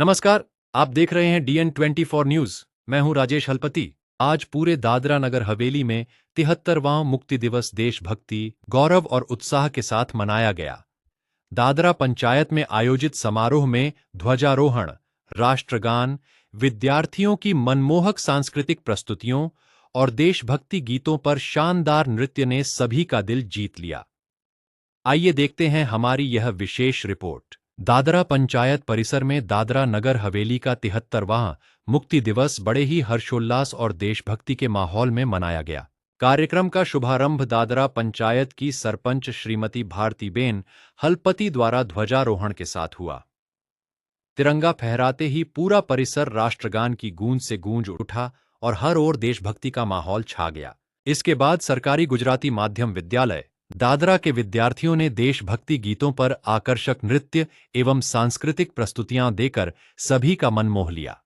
नमस्कार, आप देख रहे हैं DN24 न्यूज। मैं हूं राजेश हलपति। आज पूरे दादरा नगर हवेली में 73वां मुक्ति दिवस देशभक्ति, गौरव और उत्साह के साथ मनाया गया। दादरा पंचायत में आयोजित समारोह में ध्वजारोहण, राष्ट्रगान, विद्यार्थियों की मनमोहक सांस्कृतिक प्रस्तुतियों और देशभक्ति गीतों पर शानदार नृत्य ने सभी का दिल जीत लिया। आइए देखते हैं हमारी यह विशेष रिपोर्ट। दादरा पंचायत परिसर में दादरा नगर हवेली का 73वां मुक्ति दिवस बड़े ही हर्षोल्लास और देशभक्ति के माहौल में मनाया गया। कार्यक्रम का शुभारंभ दादरा पंचायत की सरपंच श्रीमती भारतीबेन हलपति द्वारा ध्वजारोहण के साथ हुआ। तिरंगा फहराते ही पूरा परिसर राष्ट्रगान की गूंज से गूंज उठा और हर ओर देशभक्ति का माहौल छा गया। इसके बाद सरकारी गुजराती माध्यम विद्यालय दादरा के विद्यार्थियों ने देशभक्ति गीतों पर आकर्षक नृत्य एवं सांस्कृतिक प्रस्तुतियां देकर सभी का मन मोह लिया।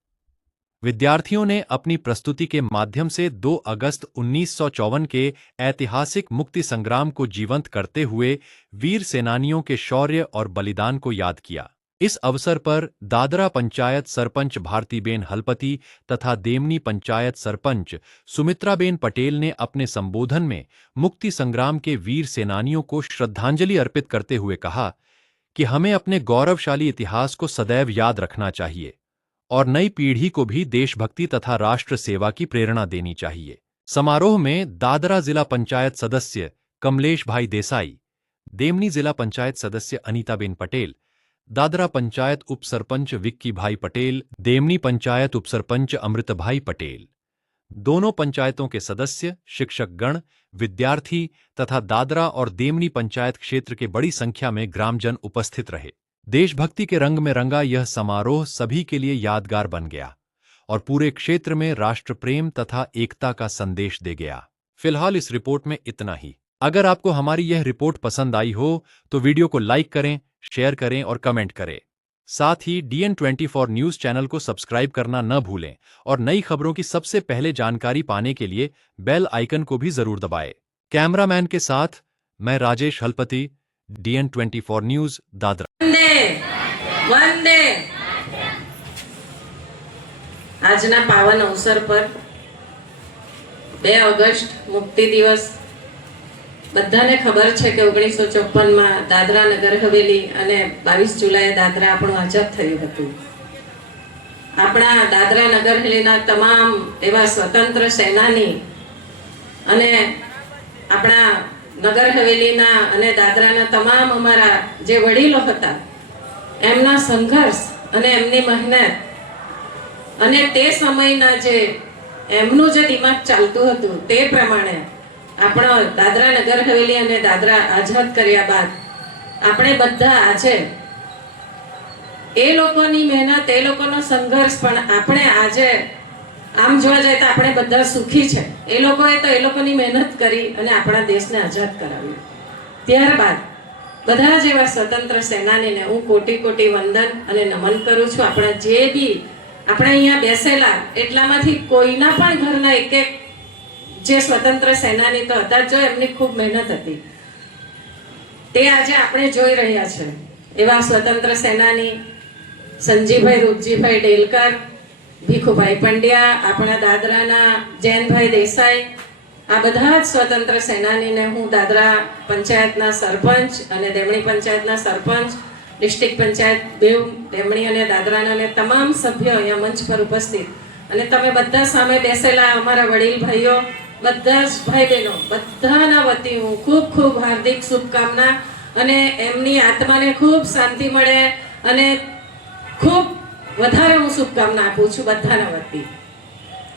विद्यार्थियों ने अपनी प्रस्तुति के माध्यम से 2 अगस्त 1954 के ऐतिहासिक मुक्ति संग्राम को जीवंत करते हुए वीर सेनानियों के शौर्य और बलिदान को याद किया। इस अवसर पर दादरा पंचायत सरपंच भारतीबेन हलपति तथा देमनी पंचायत सरपंच सुमित्राबेन पटेल ने अपने संबोधन में मुक्ति संग्राम के वीर सेनानियों को श्रद्धांजलि अर्पित करते हुए कहा कि हमें अपने गौरवशाली इतिहास को सदैव याद रखना चाहिए और नई पीढ़ी को भी देशभक्ति तथा राष्ट्र सेवा की प्रेरणा देनी चाहिए। समारोह में दादरा जिला पंचायत सदस्य कमलेश भाई देसाई, देमनी जिला पंचायत सदस्य अनीताबेन पटेल, दादरा पंचायत उप सरपंच विक्की भाई पटेल, देमनी पंचायत उप सरपंच अमृत भाई पटेल, दोनों पंचायतों के सदस्य, शिक्षकगण, विद्यार्थी तथा दादरा और देमनी पंचायत क्षेत्र के बड़ी संख्या में ग्रामजन उपस्थित रहे। देशभक्ति के रंग में रंगा यह समारोह सभी के लिए यादगार बन गया और पूरे क्षेत्र में राष्ट्र प्रेम तथा एकता का संदेश दे गया। फिलहाल इस रिपोर्ट में इतना ही। अगर आपको हमारी यह रिपोर्ट पसंद आई हो तो वीडियो को लाइक करें, शेयर करें और कमेंट करें। साथ ही DN24 न्यूज चैनल को सब्सक्राइब करना न भूलें और नई खबरों की सबसे पहले जानकारी पाने के लिए बेल आइकन को भी जरूर दबाएं। कैमरामैन के साथ मैं राजेश हलपति, DN24 न्यूज दादरा। वंदे આજના પાવન અવસર પર 2 ઓગસ્ટ મુક્તિ દિવસ બધાને ખબર છે કે 1954 માં દાદરા નગર હવેલી અને 22 જુલાઈએ દાદરા આપણું આઝાદ થયું હતું। આપણા દાદરા નગર હવેલીના તમામ એવા સ્વતંત્ર સેનાની અને આપણા નગર હવેલીના અને દાદરાના તમામ અમારા જે વડીલો હતા એમના સંઘર્ષ અને એમની મહેનત અને તે સમયના જે એમનું જે દિમાગ ચાલતું હતું તે પ્રમાણે આપણો દાદરા નગર હવેલી અને દાદરા આઝાદ કર્યા બાદ આપણે બધા આજે એ લોકોની મહેનત એ લોકોનો સંઘર્ષ પણ આપણે આજે આમ જોવા જાય તો આપણે બધા સુખી છે। એ લોકોએ તો એ લોકોની મહેનત કરી અને આપણા દેશને આઝાદ કરાવ્યો। ત્યારબાદ બધા જ એવા સ્વતંત્ર સેનાનીને હું કોટી કોટી વંદન અને નમન કરું છું। આપણા જે બી આપણે અહીંયા બેસેલા એટલામાંથી કોઈના પણ ઘરના એક એક જે સ્વતંત્ર સેનાની તો હતા જો એમની ખૂબ મહેનત હતી તે આજે આપણે જોઈ રહ્યા છે। એવા સ્વતંત્ર સેનાની સંજીભાઈ રૂપજીભાઈ ડેલકર, ભીખુભાઈ પંડ્યા, આપણા દાદરાના જૈનભાઈ દેસાઈ, આ બધા જ સ્વતંત્ર સેનાનીને હું દાદરા પંચાયતના સરપંચ અને દેમણી પંચાયતના સરપંચ, ડિસ્ટ્રિક્ટ પંચાયત બેવ દેમણી અને દાદરાના અને તમામ સભ્યો અહીંયા મંચ પર ઉપસ્થિત અને તમે બધા સામે બેસેલા અમારા વડીલ ભાઈઓ, બધા જ ભાઈ બહેનો, બધાના વતી હું ખૂબ ખૂબ હાર્દિક શુભકામના અને એમની આત્માને ખૂબ શાંતિ મળે અને ખૂબ વધારે હું શુભકામના આપું છું બધાના વતી।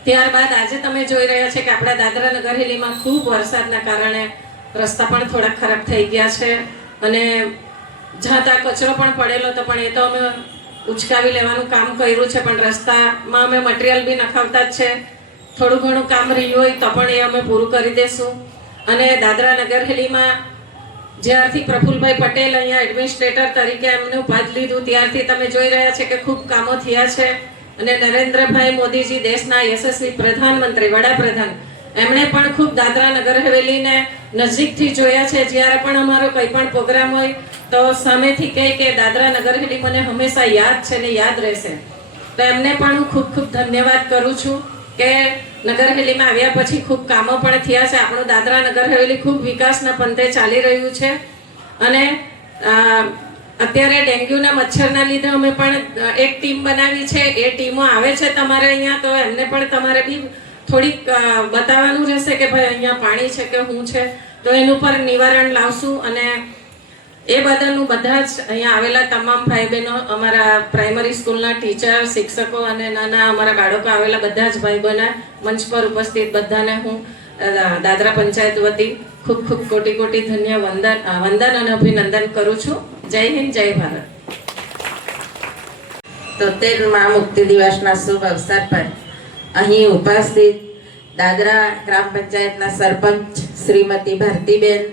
ત્યારબાદ આજે તમે જોઈ રહ્યા છે કે આપણા દાદરા નગર હવેલીમાં ખૂબ વરસાદના કારણે રસ્તા પણ થોડા ખરાબ થઈ ગયા છે અને જ્યાં ત્યાં કચરો પણ પડેલો તો પણ એ તો અમે ઉચકાવી લેવાનું કામ કર્યું છે પણ રસ્તામાં અમે મટીરિયલ બી નખાવતા જ છે। થોડું ઘણું કામ રહ્યું હોય તો પણ એ અમે પૂરું કરી દેશું અને દાદરા નગર હવેલીમાં જ્યારથી પ્રફુલભાઈ પટેલ અહીંયા એડમિનિસ્ટ્રેટર તરીકે એમનું પદ લીધું ત્યારથી તમે જોઈ રહ્યા છે કે ખૂબ કામો થયા છે અને નરેન્દ્રભાઈ મોદીજી દેશના યશસ્વી પ્રધાનમંત્રી વડાપ્રધાન એમણે પણ ખૂબ દાદરા નગર હવેલીને નજીકથી જોયા છે। જ્યારે પણ અમારો કંઈ પણ પ્રોગ્રામ હોય તો સામેથી કહે કે દાદરા નગર હવેલી મને હંમેશા યાદ છે ને યાદ રહેશે. તો એમને પણ હું ખૂબ ખૂબ ધન્યવાદ કરું છું કે નગર હવેલીમાં આવ્યા પછી ખૂબ કામો પણ થયા છે. આપણું દાદરા નગર હવેલી ખૂબ વિકાસના પંથે ચાલી રહ્યું છે. અને અત્યારે ડેન્ગ્યુના મચ્છરના લીધે અમે પણ એક ટીમ બનાવી છે. એ ટીમો આવે છે તમારે અહીંયા, તો એમને પણ તમારે બી થોડીક બતાવવાનું રહેશે કે ભાઈ અહીંયા પાણી છે કે શું છે, તો એનું પર નિવારણ લાવશું. અને એ બદલનું બધા જ અહીંયા આવેલા તમામ ભાઈ બહેનો, અમારા પ્રાઇમરી સ્કૂલના ટીચર, શિક્ષકો અને નાના અમારા બાળકો આવેલા બધા જ ભાઈ બહેનો, મંચ પર ઉપસ્થિત બધાને હું દાદરા પંચાયત વતી ખૂબ ખૂબ કોટી કોટી વંદન અને અભિનંદન કરું છું. જય હિન્દ, જય ભારત. 73મા મુક્તિ દિવસના શુભ અવસર પર અહીં ઉપસ્થિત દાદરા ગ્રામ પંચાયતના સરપંચ શ્રીમતી ભારતીબેન,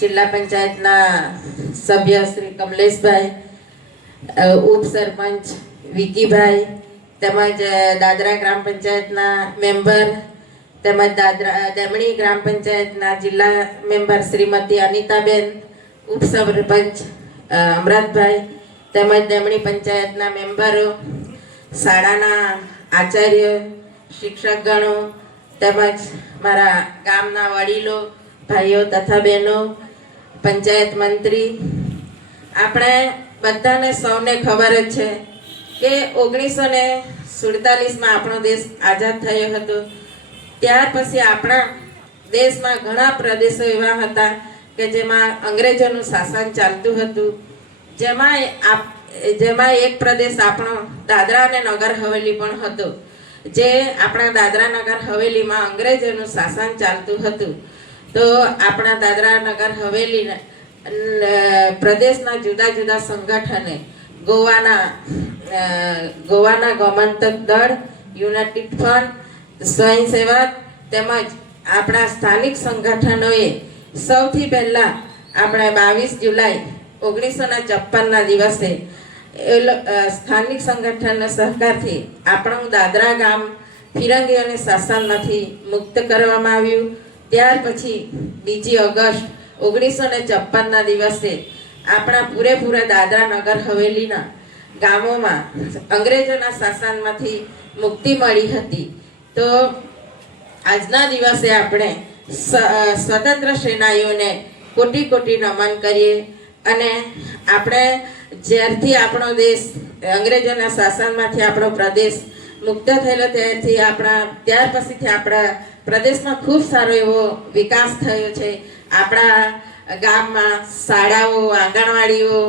જિલ્લા પંચાયતના સભ્ય શ્રી કમલેશભાઈ, ઉપસરપંચ વિકીભાઈ, તેમજ દાદરા ગ્રામ પંચાયતના મેમ્બર, તેમજ દમણી ગ્રામ પંચાયતના જિલ્લા મેમ્બર શ્રીમતી અનિતાબેન, ઉપસરપંચ અમરાતભાઈ, તેમજ દમણી પંચાયતના મેમ્બરો, શાળાના આચાર્યો, શિક્ષકગણો, તેમજ મારા ગામના વડીલો, ભાઈઓ તથા બહેનો, પંચાયત મંત્રી, આપણે બધાને સૌને ખબર જ છે કે 1947માં આપણો દેશ આઝાદ થયો હતો. ત્યાર પછી આપણા દેશમાં ઘણા પ્રદેશો એવા હતા કે જેમાં અંગ્રેજોનું શાસન ચાલતું હતું. જેમાં એક પ્રદેશ આપણો દાદરા અને નગર હવેલી પણ હતો. જે આપણા દાદરા નગર હવેલીમાં અંગ્રેજોનું શાસન ચાલતું હતું. તો આપણા દાદરા નગર હવેલીના પ્રદેશના જુદા જુદા સંગઠને ગોવાના ગોમંતક દળ, યુનાઇટેડ ફ્રન્ટ, સ્વયંસેવક તેમજ આપણા સ્થાનિક સંગઠનોએ સૌથી પહેલા આપણે 22 જુલાઈ 1956ના દિવસે સ્થાનિક સંગઠનના સહકારથી આપણું દાદરા ગામ ફિરંગીઓના શાસનમાંથી મુક્ત કરવામાં આવ્યું. ત્યાર પછી 2 ઓગસ્ટ 1956ના દિવસે આપણા પૂરેપૂરા દાદરા નગર હવેલીના ગામોમાં અંગ્રેજોના શાસનમાંથી મુક્તિ મળી હતી. તો આજના દિવસે આપણે સ્વતંત્ર સેનાનીઓને કોટી કોટી નમન કરીએ. અને આપણે જ્યારથી આપણો દેશ અંગ્રેજોના શાસનમાંથી આપણો પ્રદેશ મુક્ત થયેલો ત્યાર પછીથી આપણા પ્રદેશમાં ખૂબ સારો એવો વિકાસ થયો છે. આપણા ગામમાં શાળાઓ, આંગણવાડીઓ,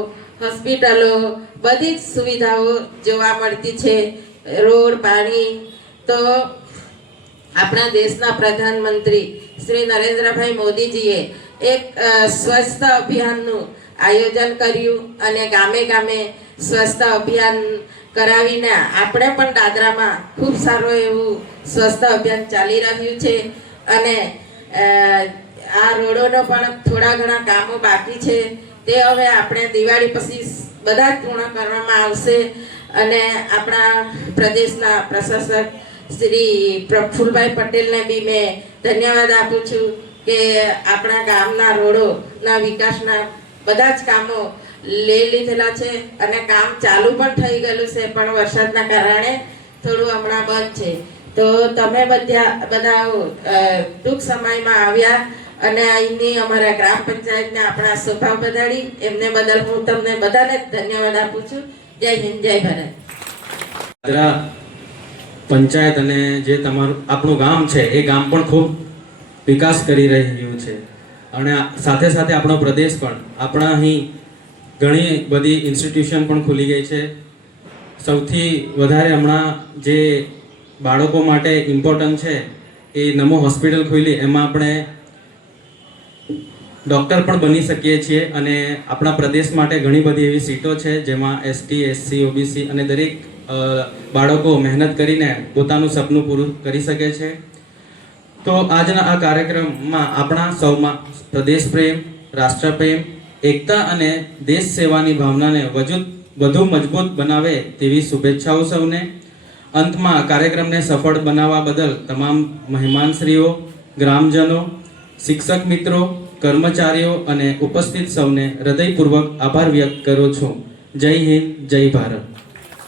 હોસ્પિટલો, બધી જ સુવિધાઓ જોવા મળતી છે. રોડ, પાણી. તો આપણા દેશના પ્રધાનમંત્રી શ્રી નરેન્દ્રભાઈ મોદીજીએ એક સ્વચ્છતા અભિયાનનું આયોજન કર્યું અને ગામે ગામે સ્વચ્છતા અભિયાન કરાવીને આપણે પણ દાદરામાં ખૂબ સારું એવું સ્વચ્છતા અભિયાન ચાલી રહ્યું છે. અને આ રોડોનો પણ થોડા ઘણા કામો બાકી છે. તે હવે આપણે દિવાળી પછી બધા જ પૂર્ણ કરવામાં આવશે. અને આપણા પ્રદેશના પ્રશાસક શ્રી પ્રફુલભાઈ પટેલને બી મેં ધન્યવાદ આપું છું કે આપણા ગામના રોડોના વિકાસના બધા જ કામો લઈ લીધેલા છે. અને કામ ચાલુ પણ થઈ ગયેલું છે, પણ વરસાદના કારણે થોડું હમણાં બંધ છે. તો તમે બધા ટૂંક સમયમાં આવ્યા અને અહીંની અમારા ગ્રામ પંચાયતને આપણા સ્વભાવ બધાડી એમને બદલ હું તમને બધાને ધન્યવાદ આપું છું. જય હિન્દ, જય ભારત. દાદરા પંચાયત અને જે તમારું આપણું ગામ છે એ ગામ પણ ખૂબ વિકાસ કરી રહ્યું છે. અને સાથે સાથે આપણો પ્રદેશ પણ, આપણા અહીં ઘણી બધી ઇન્સ્ટિટ્યુશન પણ ખુલી ગઈ છે. સૌથી વધારે હમણાં જે બાળકો માટે ઇમ્પોર્ટન્ટ છે એ નમો હોસ્પિટલ ખુલી, એમાં આપણે ડૉક્ટર પણ બની શકીએ છીએ. અને આપણા પ્રદેશ માટે ઘણી બધી એવી સીટો છે જેમાં ST, SC, OBC અને દરેક બાળકો મહેનત કરીને પોતાનું સપનું પૂરું કરી શકે છે. તો આજના આ કાર્યક્રમમાં આપણા સૌમાં પ્રદેશ પ્રેમ, રાષ્ટ્ર પ્રેમ, એકતા અને દેશ સેવાની ભાવનાને વધુ મજબૂત બનાવે તેવી શુભેચ્છાઓ સૌને. અંતમાં કાર્યક્રમને સફળ બનાવવા બદલ તમામ મહેમાનશ્રીઓ, ગ્રામજનો, શિક્ષક મિત્રો કર્મચારીઓ અને ઉપસ્થિત સૌને હૃદયપૂર્વક આભાર વ્યક્ત કરું છું. જય હિન્દ, જય ભારત.